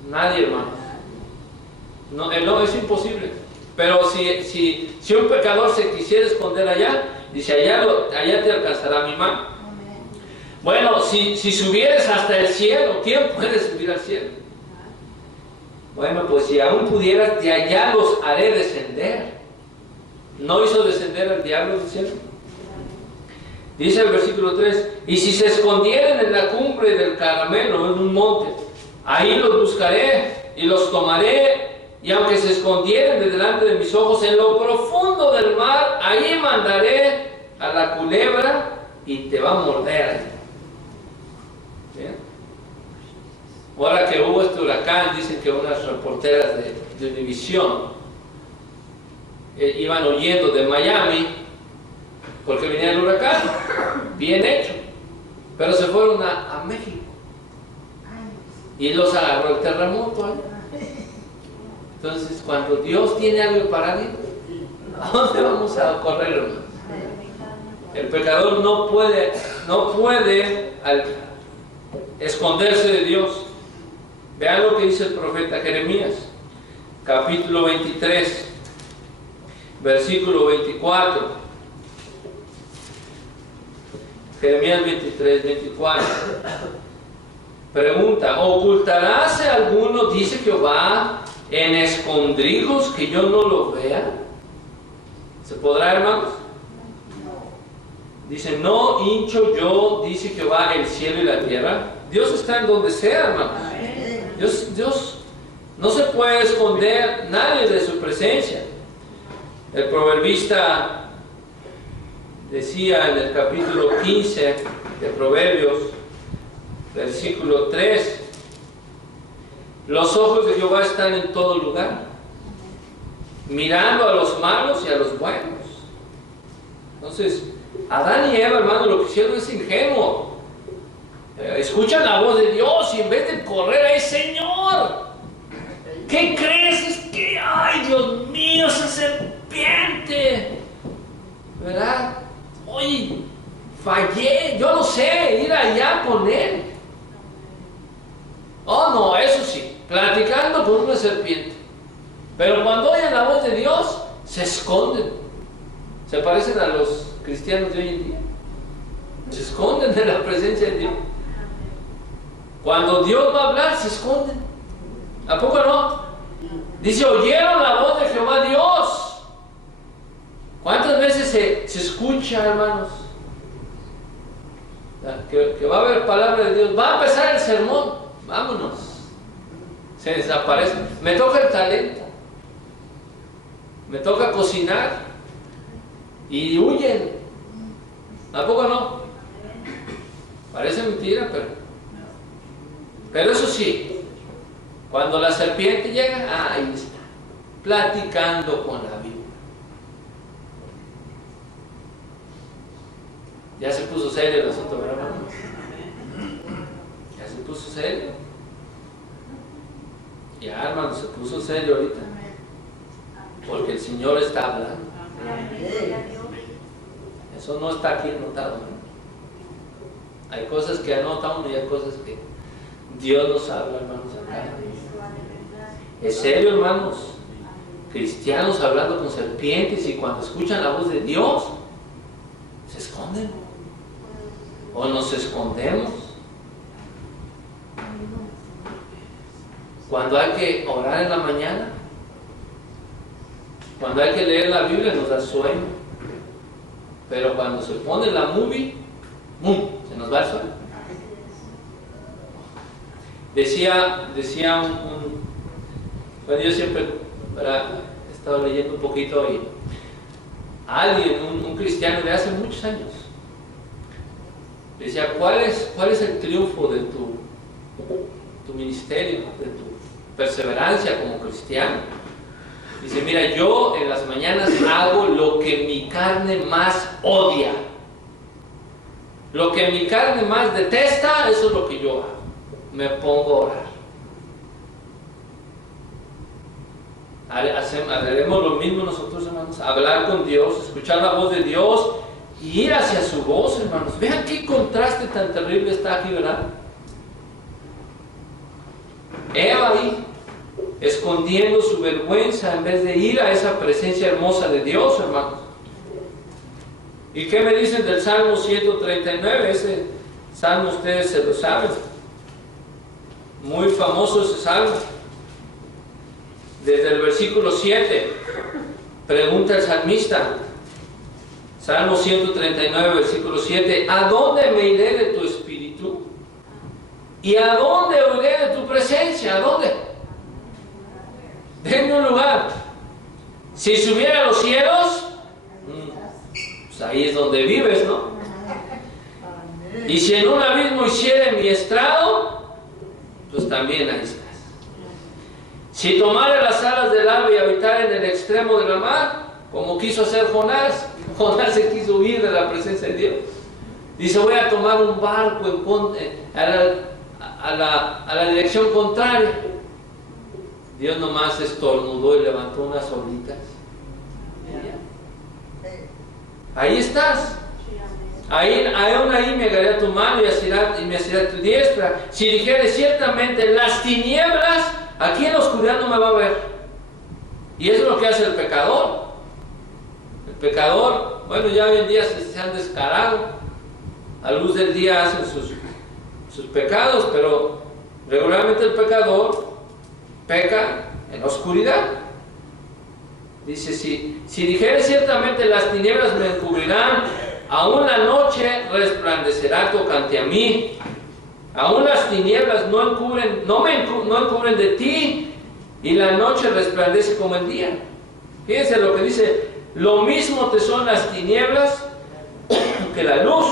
Nadie, hermano. No, es imposible. Pero si un pecador se quisiera esconder allá, dice, allá te alcanzará mi mano. Bueno, si subieres hasta el cielo, ¿quién puede subir al cielo? Bueno, pues si aún pudieras, de allá los haré descender. ¿No hizo descender al diablo del cielo? Dice el versículo 3, y si se escondieren en la cumbre del Carmelo, en un monte, ahí los buscaré y los tomaré, y aunque se escondieren de delante de mis ojos en lo profundo del mar, ahí mandaré a la culebra y te va a morder. ¿Bien? Ahora que hubo este huracán, dicen que unas reporteras de Univisión iban huyendo de Miami porque venía el huracán, bien hecho, pero se fueron a México y los agarró el terremoto allá. Entonces, cuando Dios tiene algo para alguien, ¿a dónde vamos a correr, hermano? El pecador no puede esconderse de Dios. Vean lo que dice el profeta Jeremías, capítulo 23, versículo 24. Jeremías 23, 24. Pregunta, ¿ocultaráse alguno, dice Jehová, en escondrijos que yo no lo vea? ¿Se podrá, hermanos? Dice, no hincho yo, dice Jehová, el cielo y la tierra. Dios está en donde sea, hermanos. Dios no se puede esconder nadie de su presencia. El proverbista decía en el capítulo 15 de Proverbios, versículo 3, los ojos de Jehová están en todo lugar, mirando a los malos y a los buenos. Entonces, Adán y Eva, hermano, lo que hicieron es ingenuo. Escuchan la voz de Dios y en vez de correr, ¡ay, Señor! ¿Qué crees? Es que, ¡ay, Dios mío, esa serpiente! ¿Verdad? Oye, fallé, yo no sé, ir allá con él. Oh, no, eso sí, platicando con una serpiente. Pero cuando oyen la voz de Dios, se esconden. Se parecen a los cristianos de hoy en día. Se esconden de la presencia de Dios. Cuando Dios va a hablar, se esconden. ¿A poco no? Dice, oyeron la voz de Jehová Dios. ¿Cuántas veces se escucha, hermanos? Que va a haber palabra de Dios. Va a empezar el sermón. Vámonos. Se desaparece. Me toca el talento. Me toca cocinar. Y huyen. ¿A poco no? Parece mentira, pero eso sí, cuando la serpiente llega, ahí está, platicando con la víbora. Ya se puso serio el asunto, ¿verdad, hermano? Ya se puso serio. Ya, hermano, se puso serio ahorita. Porque el Señor está hablando. Eso no está aquí anotado, ¿no? Hay cosas que anota uno y hay cosas que Dios nos habla, hermanos, acá. Es serio, hermanos. Cristianos hablando con serpientes, y cuando escuchan la voz de Dios, se esconden. O nos escondemos. Cuando hay que orar en la mañana, cuando hay que leer la Biblia, nos da sueño. Pero cuando se pone la movie, ¡bum!, se nos va el sueño. Decía bueno, yo siempre he estado leyendo un poquito, y alguien, un cristiano de hace muchos años, decía, ¿cuál es el triunfo de tu ministerio, de tu perseverancia como cristiano? Dice, mira, yo en las mañanas hago lo que mi carne más odia. Lo que mi carne más detesta, eso es lo que yo hago. Me pongo a orar. Haremos lo mismo nosotros, hermanos. Hablar con Dios, escuchar la voz de Dios y ir hacia su voz, hermanos. Vean qué contraste tan terrible está aquí, ¿verdad? Eva ahí, escondiendo su vergüenza en vez de ir a esa presencia hermosa de Dios, hermanos. ¿Y qué me dicen del Salmo 139? Ese salmo ustedes se lo saben. Muy famoso ese salmo. Desde el versículo 7, pregunta el salmista, Salmo 139, versículo 7, ¿a dónde me iré de tu espíritu? ¿Y a dónde huiré de tu presencia? ¿A dónde? Denme un lugar. Si subiera a los cielos, pues ahí es donde vives, ¿no? Y si en un abismo hiciera mi estrado, pues también ahí estás. Si tomara las alas del ave y habitara en el extremo de la mar, como quiso hacer Jonás, Jonás se quiso huir de la presencia de Dios. Dice, voy a tomar un barco a la dirección contraria. Dios nomás estornudó y levantó unas olitas. Ahí estás. Aún ahí me agarré a tu mano y me asirá tu diestra. Si dijere ciertamente las tinieblas, aquí en la oscuridad no me va a ver. Y eso es lo que hace el pecador. El pecador, bueno, ya hoy en día se han descarado. A luz del día hacen sus pecados, pero regularmente el pecador peca en la oscuridad. Dice, si dijere ciertamente las tinieblas me encubrirán, aún la noche resplandecerá tocante a mí. Aún las tinieblas no encubren de ti, y la noche resplandece como el día. Fíjense lo que dice, lo mismo te son las tinieblas que la luz.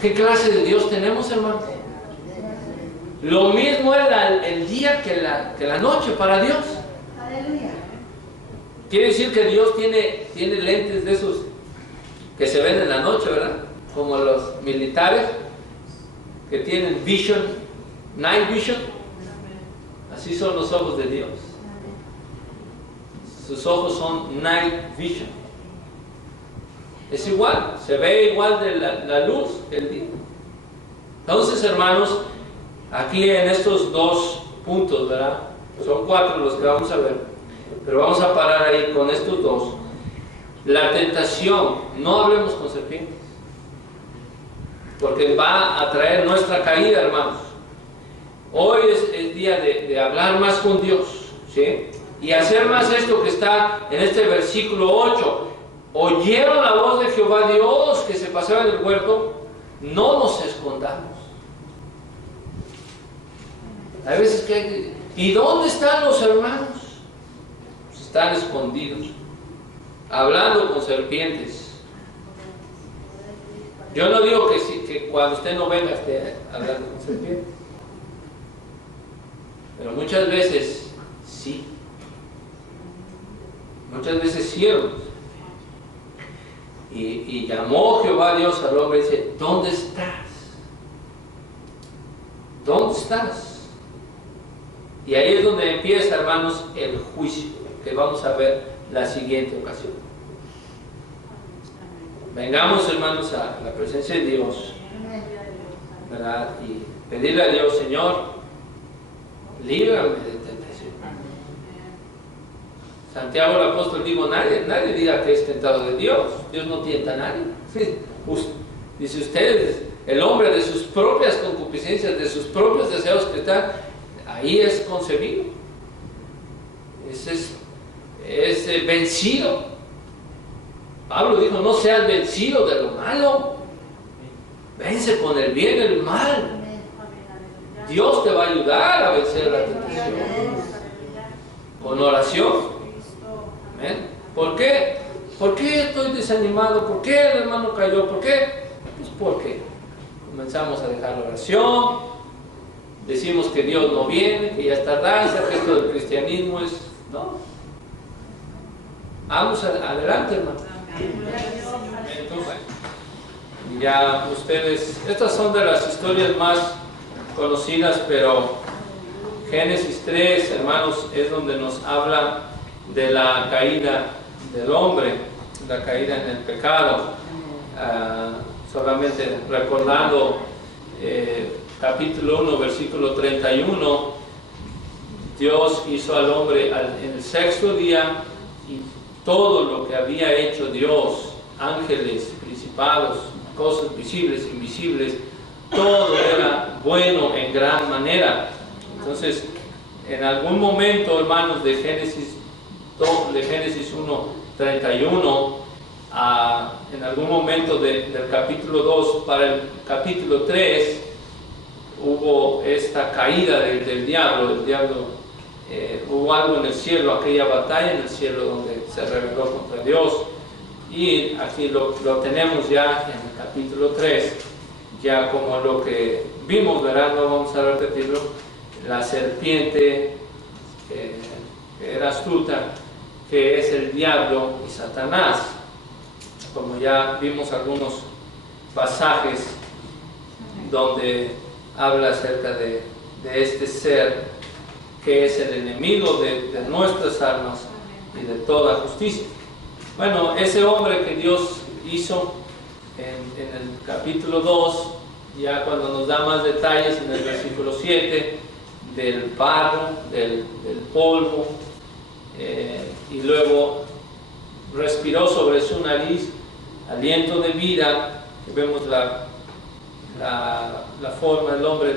¿Qué clase de Dios tenemos, hermano? Lo mismo es el día que la noche para Dios. Quiere decir que Dios tiene lentes de esos que se ven en la noche, ¿verdad? Como los militares que tienen vision, night vision. Así son los ojos de Dios. Sus ojos son night vision. Es igual, se ve igual de la luz que el día. Entonces, hermanos, aquí en estos dos puntos, ¿verdad? Son 4 los que vamos a ver, pero vamos a parar ahí con estos dos. La tentación, no hablemos con serpientes, porque va a traer nuestra caída, hermanos. Hoy es día de hablar más con Dios, ¿sí? Y hacer más esto que está en este versículo 8. Oyeron la voz de Jehová Dios que se pasaba en el huerto, no nos escondamos. Hay veces que ¿y dónde están los hermanos? Pues están escondidos, hablando con serpientes. Yo no digo que cuando usted no venga esté hablando con serpientes, pero muchas veces sí. Muchas veces sí, hermanos. Y llamó Jehová Dios al hombre y dice, ¿dónde estás? ¿Dónde estás? Y ahí es donde empieza, hermanos, el juicio, que vamos a ver la siguiente ocasión. Vengamos, hermanos, a la presencia de Dios, ¿verdad? Y pedirle a Dios, Señor, líbrame de tentación. Santiago el apóstol dijo, nadie diga que es tentado de Dios. Dios no tienta a nadie. Dice ustedes, el hombre de sus propias concupiscencias, de sus propios deseos que están, ahí es concebido. Es vencido. Pablo dijo, no seas vencido de lo malo. Vence con el bien el mal. Dios te va a ayudar a vencer la tentación. Con oración. ¿Amén? ¿Por qué? ¿Por qué estoy desanimado? ¿Por qué el hermano cayó? ¿Por qué? Pues porque comenzamos a dejar la oración, decimos que Dios no viene, que ya es tardanza, que esto del cristianismo es... No. Vamos adelante, hermano. Entonces, ya ustedes, estas son de las historias más conocidas, pero Génesis 3, hermanos, es donde nos habla de la caída del hombre, la caída en el pecado. Solamente recordando capítulo 1, versículo 31, Dios hizo al hombre en el sexto día, y todo lo que había hecho Dios, ángeles, principados, cosas visibles, invisibles, todo era bueno en gran manera. Entonces, en algún momento, hermanos, de Génesis 1, 31, en algún momento del capítulo 2 para el capítulo 3, hubo esta caída del diablo. El diablo, hubo algo en el cielo, aquella batalla en el cielo donde se rebeló contra Dios. Y aquí lo tenemos ya en el capítulo 3, ya como lo que vimos, ¿verdad? No vamos a repetirlo. La serpiente que era astuta, que es el diablo y Satanás. Como ya vimos algunos pasajes donde habla acerca de este ser que es el enemigo de nuestras almas y de toda justicia. Bueno, ese hombre que Dios hizo en el capítulo 2, ya cuando nos da más detalles en el versículo 7, del barro, del polvo, y luego respiró sobre su nariz aliento de vida, que vemos la forma del hombre,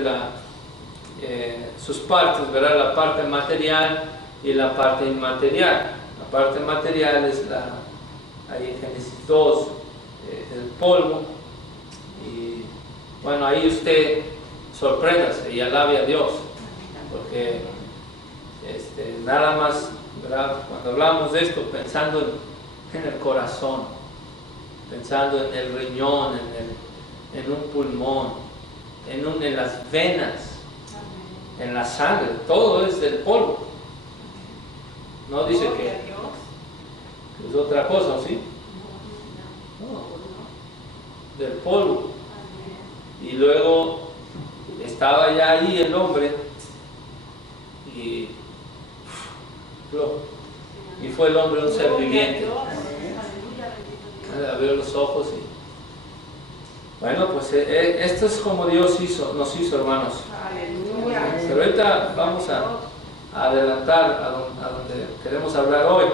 sus partes, ¿verdad? La parte material y la parte inmaterial. La parte material es ahí en Génesis 2, el polvo, y bueno, ahí usted sorpréndase y alabe a Dios, porque nada más, ¿verdad? Cuando hablamos de esto, pensando en el corazón, pensando en el riñón, en un pulmón, en las venas, en la sangre, todo es del polvo. No dice que es otra cosa, ¿sí? No, del polvo. Y luego estaba ya ahí el hombre y fue el hombre un ser viviente. Abrió los ojos y bueno, pues esto es como Dios nos hizo, hermanos. Pero ahorita vamos a adelantar a donde queremos hablar hoy.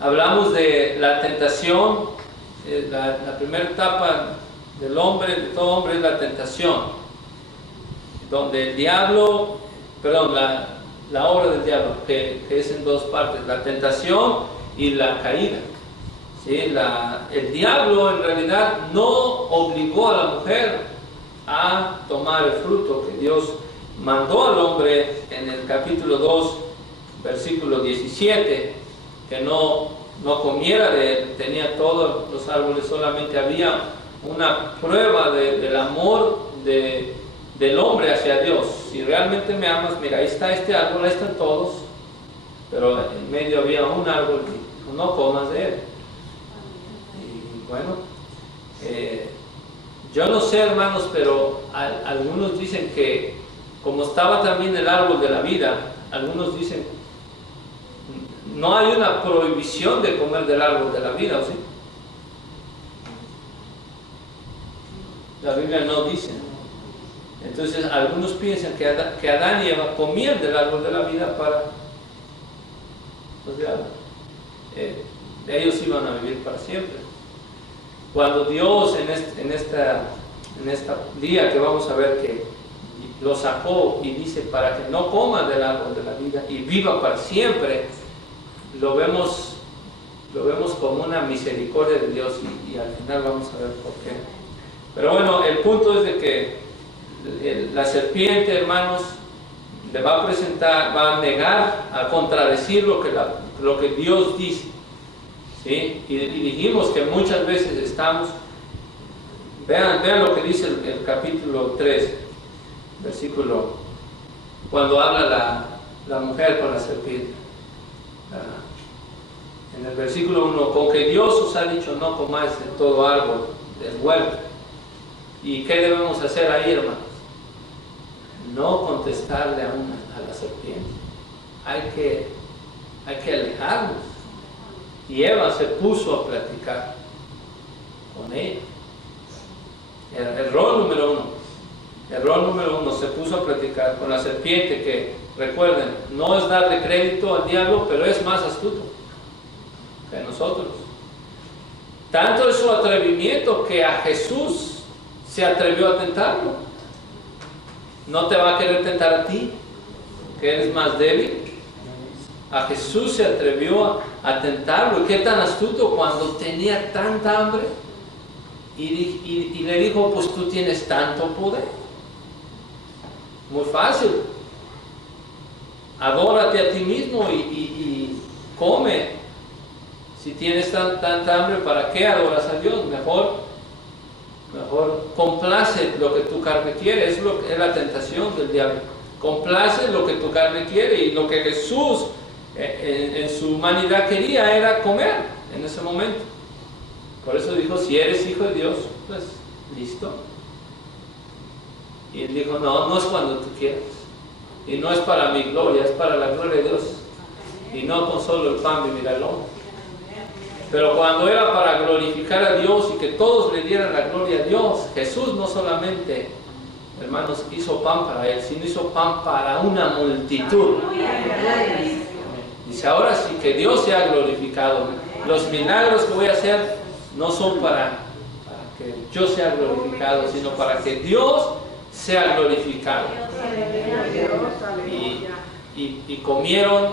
Hablamos de la tentación. La primera etapa del hombre, de todo hombre, es la tentación, donde el diablo, perdón, la obra del diablo, que es en dos partes, la tentación y la caída. ¿Sí? El diablo en realidad no obligó a la mujer a tomar el fruto que Dios mandó al hombre en el capítulo 2, versículo 17, que no comiera de él. Tenía todos los árboles, solamente había una prueba del amor del hombre hacia Dios. Si realmente me amas, mira, ahí está este árbol, ahí están todos, pero en medio había un árbol y no comas de él. Bueno, yo no sé, hermanos, pero algunos dicen que como estaba también el árbol de la vida, algunos dicen no hay una prohibición de comer del árbol de la vida, ¿o sí? La Biblia no dice. Entonces algunos piensan que Adán y Eva comían del árbol de la vida para, o sea, ellos iban a vivir para siempre. Cuando Dios en esta día que vamos a ver que lo sacó y dice para que no coma del árbol de la vida y viva para siempre, lo vemos como una misericordia de Dios y al final vamos a ver por qué. Pero bueno, el punto es de que la serpiente, hermanos, le va a presentar, va a negar, a contradecir lo que Dios dice, ¿sí? Y dijimos que muchas veces estamos, vean lo que dice el capítulo 3, versículo, cuando habla la mujer con la serpiente. En el versículo 1, con que Dios os ha dicho no comáis de todo árbol del huerto. ¿Y qué debemos hacer ahí, hermanos? No contestarle a la serpiente. Hay que alejarnos. Y Eva se puso a platicar con ella. Error número uno, se puso a platicar con la serpiente, que recuerden, no es darle crédito al diablo, pero es más astuto que nosotros. Tanto es su atrevimiento que a Jesús se atrevió a tentarlo. No te va a querer tentar a ti, que eres más débil. A Jesús se atrevió a tentarlo. ¿Y qué tan astuto? Cuando tenía tanta hambre y le dijo, pues tú tienes tanto poder. Muy fácil. Adórate a ti mismo y come. Si tienes tanta hambre, ¿para qué adoras a Dios? Mejor complace lo que tu carne quiere. Es la tentación del diablo. Complace lo que tu carne quiere, y lo que Jesús en su humanidad quería era comer en ese momento. Por eso dijo, si eres hijo de Dios, pues listo. Y él dijo, no es cuando tú quieras, y no es para mi gloria, es para la gloria de Dios, y no con solo el pan vivirá el hombre. Pero cuando era para glorificar a Dios y que todos le dieran la gloria a Dios, Jesús no solamente, hermanos, hizo pan para él, sino hizo pan para una multitud. Dice, ahora sí que Dios sea glorificado. Los milagros que voy a hacer no son para que yo sea glorificado, sino para que Dios sea glorificado. Y comieron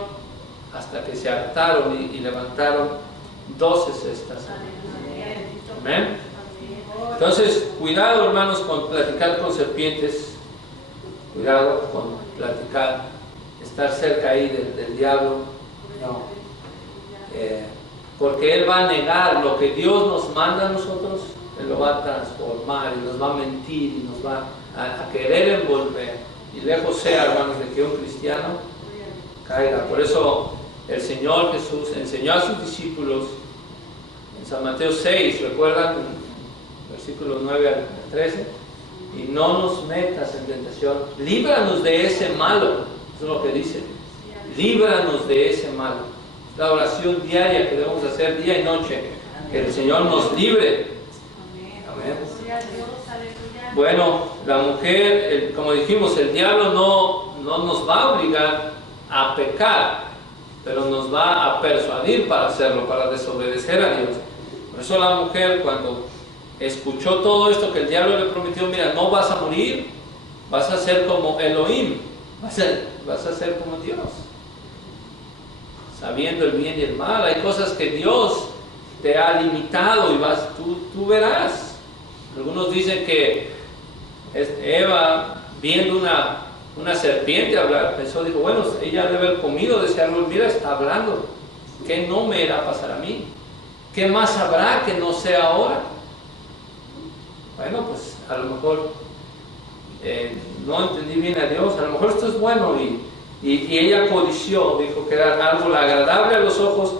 hasta que se hartaron y levantaron 12 cestas. Amén. Entonces, cuidado, hermanos, con platicar con serpientes. Cuidado con platicar, estar cerca ahí del diablo. No. Porque él va a negar lo que Dios nos manda a nosotros. Él lo va a transformar y nos va a mentir y nos va a querer envolver. Y lejos sea, hermanos, de que un cristiano caiga. Por eso el Señor Jesús enseñó a sus discípulos en San Mateo 6, ¿recuerdan? Versículos 9 al 13. Y no nos metas en tentación, líbranos de ese malo. Eso es lo que dice. Líbranos de ese malo. Es la oración diaria que debemos hacer día y noche. Que el Señor nos libre. Amén. Bueno, la mujer, como dijimos, el diablo no nos va a obligar a pecar, pero nos va a persuadir para hacerlo, para desobedecer a Dios. Por eso la mujer, cuando escuchó todo esto que el diablo le prometió, mira, no vas a morir, vas a ser como Elohim, vas a ser como Dios, sabiendo el bien y el mal. Hay cosas que Dios te ha limitado y tú verás. Algunos dicen que Eva, viendo una serpiente hablar, dijo, bueno, ella debe haber comido de ese árbol, mira, está hablando, ¿qué no me irá a pasar a mí? ¿Qué más habrá que no sea ahora? Bueno, pues a lo mejor no entendí bien a Dios, a lo mejor esto es bueno, y ella codició, dijo que era algo agradable a los ojos,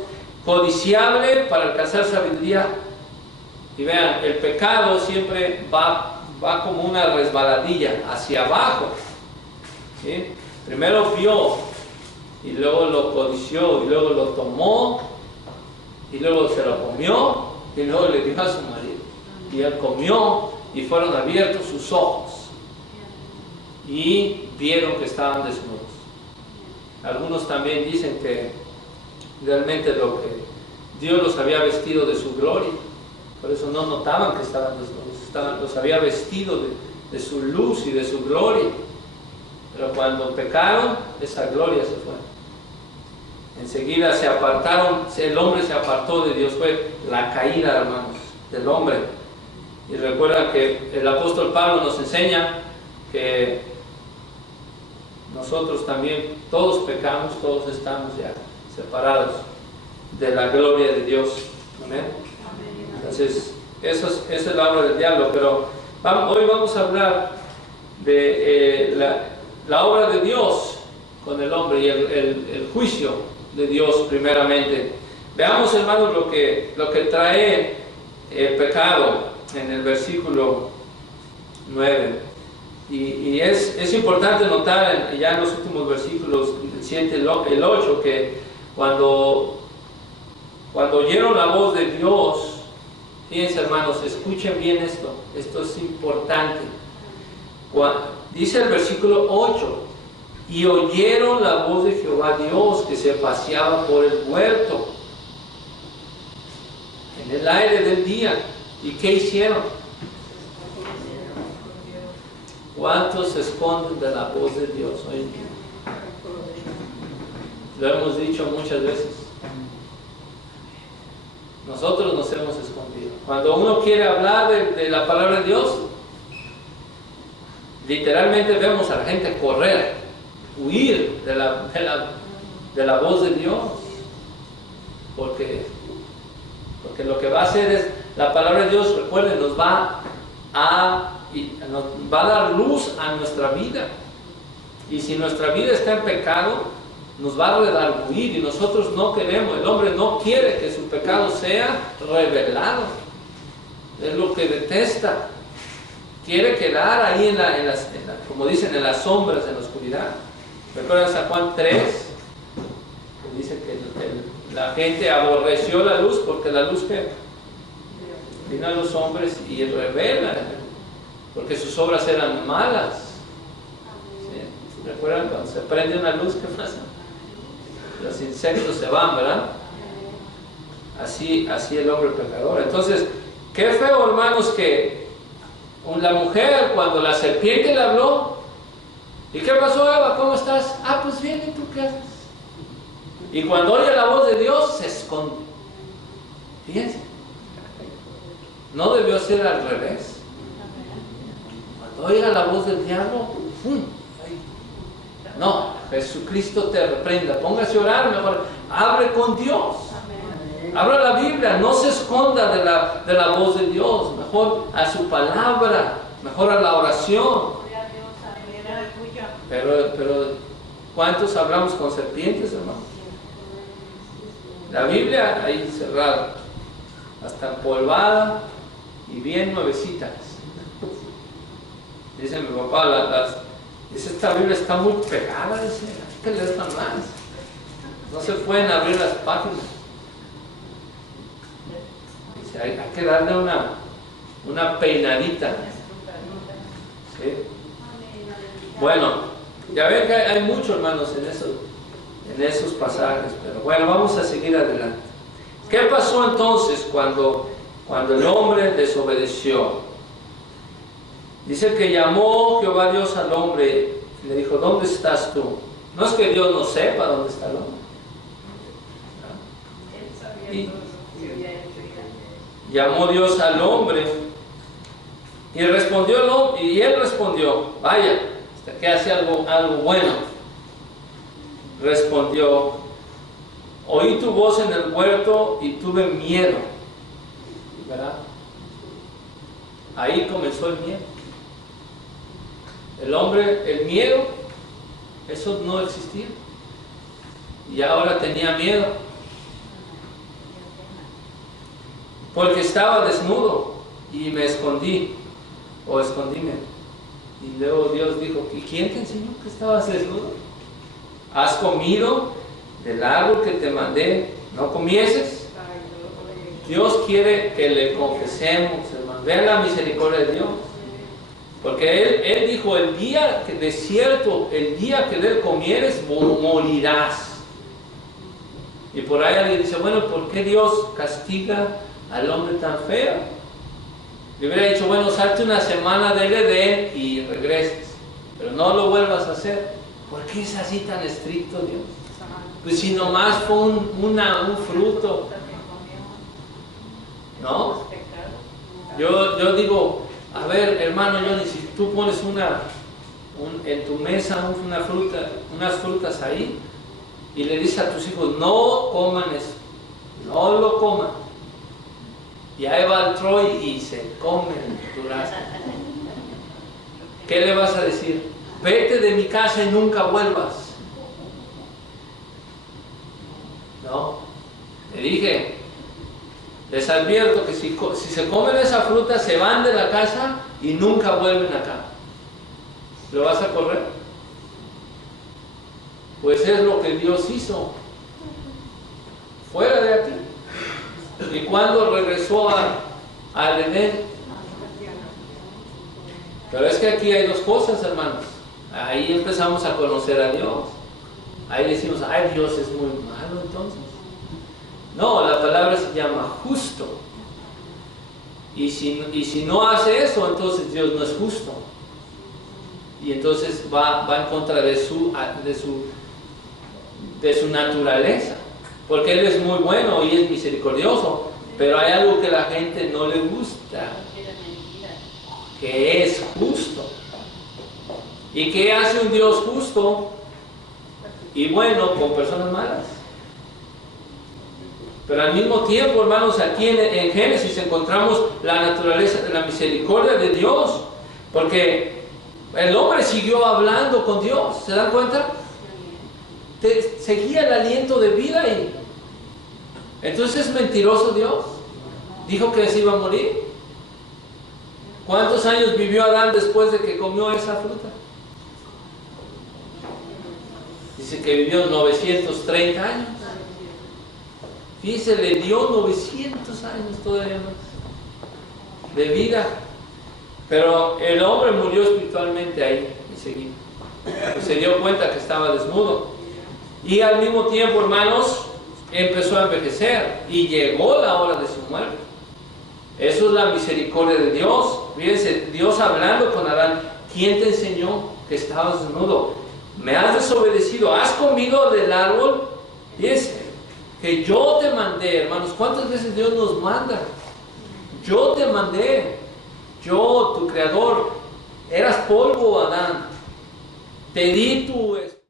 codiciable para alcanzar sabiduría Y vean, el pecado siempre va como una resbaladilla hacia abajo, ¿sí? Primero vio, y luego lo codició, y luego lo tomó, y luego se lo comió, y luego le dio a su marido. Y él comió, y fueron abiertos sus ojos, y vieron que estaban desnudos. Algunos también dicen que realmente Dios los había vestido de su gloria, por eso no notaban que estaban desnudos, los había vestido de su luz y de su gloria. Pero cuando pecaron, esa gloria se fue. Enseguida se apartaron, el hombre se apartó de Dios, fue la caída, hermanos, del hombre. Y recuerda que el apóstol Pablo nos enseña que nosotros también, todos pecamos, todos estamos ya separados de la gloria de Dios. Amén. Entonces, esa es la obra del diablo, pero hoy vamos a hablar de la obra de Dios con el hombre y el juicio de Dios primeramente. Veamos, hermanos, lo que trae el pecado en el versículo 9. Y es importante notar ya en los últimos versículos, el 7 y el 8, que cuando oyeron la voz de Dios, fíjense, hermanos, escuchen bien esto es importante. Dice el versículo 8, y oyeron la voz de Jehová Dios que se paseaba por el huerto en el aire del día. ¿Y qué hicieron? ¿Cuántos se esconden de la voz de Dios hoy en día? Lo hemos dicho muchas veces. Nosotros nos hemos escondido. Cuando uno quiere hablar de la palabra de Dios, literalmente vemos a la gente correr, huir de la voz de Dios. Porque lo que va a hacer es, la palabra de Dios, recuerden, nos va a dar luz a nuestra vida. Y si nuestra vida está en pecado, nos va a redarguir, y nosotros no queremos, el hombre no quiere que su pecado sea revelado. Es lo que detesta. Quiere quedar ahí como dicen, en las sombras, en la oscuridad. ¿Recuerdan San Juan 3? Que dice que la gente aborreció la luz porque la luz que vino a los hombres y revela, porque sus obras eran malas. ¿Sí? ¿Recuerdan cuando se prende una luz, qué pasa? Los insectos se van, ¿verdad? Así el hombre pecador. Entonces, qué feo, hermanos, que la mujer, cuando la serpiente le habló, ¿y qué pasó, Eva? ¿Cómo estás? Ah, pues bien, ¿y tú qué haces? Y cuando oye la voz de Dios, se esconde. Fíjense, no debió ser al revés. Cuando oiga la voz del diablo, ¡pum! No, Jesucristo te reprenda. Póngase a orar mejor. Hable con Dios. Abra la Biblia. No se esconda de la voz de Dios. Mejor a su palabra. Mejor a la oración. Pero ¿cuántos hablamos con serpientes, hermano? La Biblia ahí cerrada, hasta empolvada y bien nuevecita. Dice mi papá, dice, esta Biblia está muy pegada, dice, hay que leerla más. No se pueden abrir las páginas. Dice, hay que darle una peinadita. ¿Sí? Bueno, ya ven que hay mucho, hermanos, en esos pasajes, pero bueno, vamos a seguir adelante. ¿Qué pasó entonces cuando el hombre desobedeció? Dice que llamó Jehová Dios al hombre y le dijo, ¿dónde estás tú? No es que Dios no sepa dónde está el hombre. Y llamó Dios al hombre y respondió el hombre, y él respondió, vaya, hasta que hace algo bueno. Respondió, oí tu voz en el huerto y tuve miedo. ¿Verdad? Ahí comenzó el miedo. El hombre, el miedo, eso no existía. Y ahora tenía miedo. porque estaba desnudo y me escondí, o escondíme. Y luego Dios dijo, ¿y quién te enseñó que estabas desnudo? ¿Has comido del árbol que te mandé? ¿No comieses? Dios quiere que le confesemos, hermano. Vean la misericordia de Dios. Porque Él dijo, el día que de cierto, el día que de él comieres, morirás. Y por ahí alguien dice, bueno, ¿por qué Dios castiga al hombre tan feo? Le hubiera dicho, bueno, salte una semana del Edén y regreses, pero no lo vuelvas a hacer. ¿Por qué es así tan estricto Dios? Pues si nomás fue un fruto, ¿no? Yo digo, a ver, hermano Johnny, si tú pones en tu mesa unas frutas ahí, y le dices a tus hijos, no coman eso, no lo coman. Y ahí va el Troy y se come el durazno. ¿Qué le vas a decir? Vete de mi casa y nunca vuelvas. No, le dije, les advierto que si se comen esa fruta se van de la casa y nunca vuelven acá. ¿Lo vas a correr? Pues es lo que Dios hizo. Fuera de aquí. Y cuando regresó al Edén. Pero es que aquí hay dos cosas, hermanos. Ahí empezamos a conocer a Dios. Ahí decimos, ay, Dios es muy malo entonces. No, la palabra se llama justo. Y si no hace eso, entonces Dios no es justo. Y entonces va en contra de su naturaleza. Porque Él es muy bueno y es misericordioso. Pero hay algo que a la gente no le gusta. Que es justo. ¿Y qué hace un Dios justo y bueno con personas malas? Pero al mismo tiempo, hermanos, aquí en Génesis encontramos la naturaleza de la misericordia de Dios, porque el hombre siguió hablando con Dios, ¿se dan cuenta? Seguía el aliento de vida ahí. Entonces, ¿es mentiroso Dios? Dijo que se iba a morir. ¿Cuántos años vivió Adán después de que comió esa fruta? Dice que vivió 930 años. Fíjese, le dio 900 años todavía más de vida. Pero el hombre murió espiritualmente ahí, enseguida. Pues se dio cuenta que estaba desnudo. Y al mismo tiempo, hermanos, empezó a envejecer y llegó la hora de su muerte. Eso es la misericordia de Dios. Fíjense, Dios hablando con Adán, ¿quién te enseñó que estabas desnudo? Me has desobedecido, has comido del árbol. Fíjense, que yo te mandé, hermanos. ¿Cuántas veces Dios nos manda? Yo te mandé, yo, tu creador. Eras polvo, Adán. Te di tu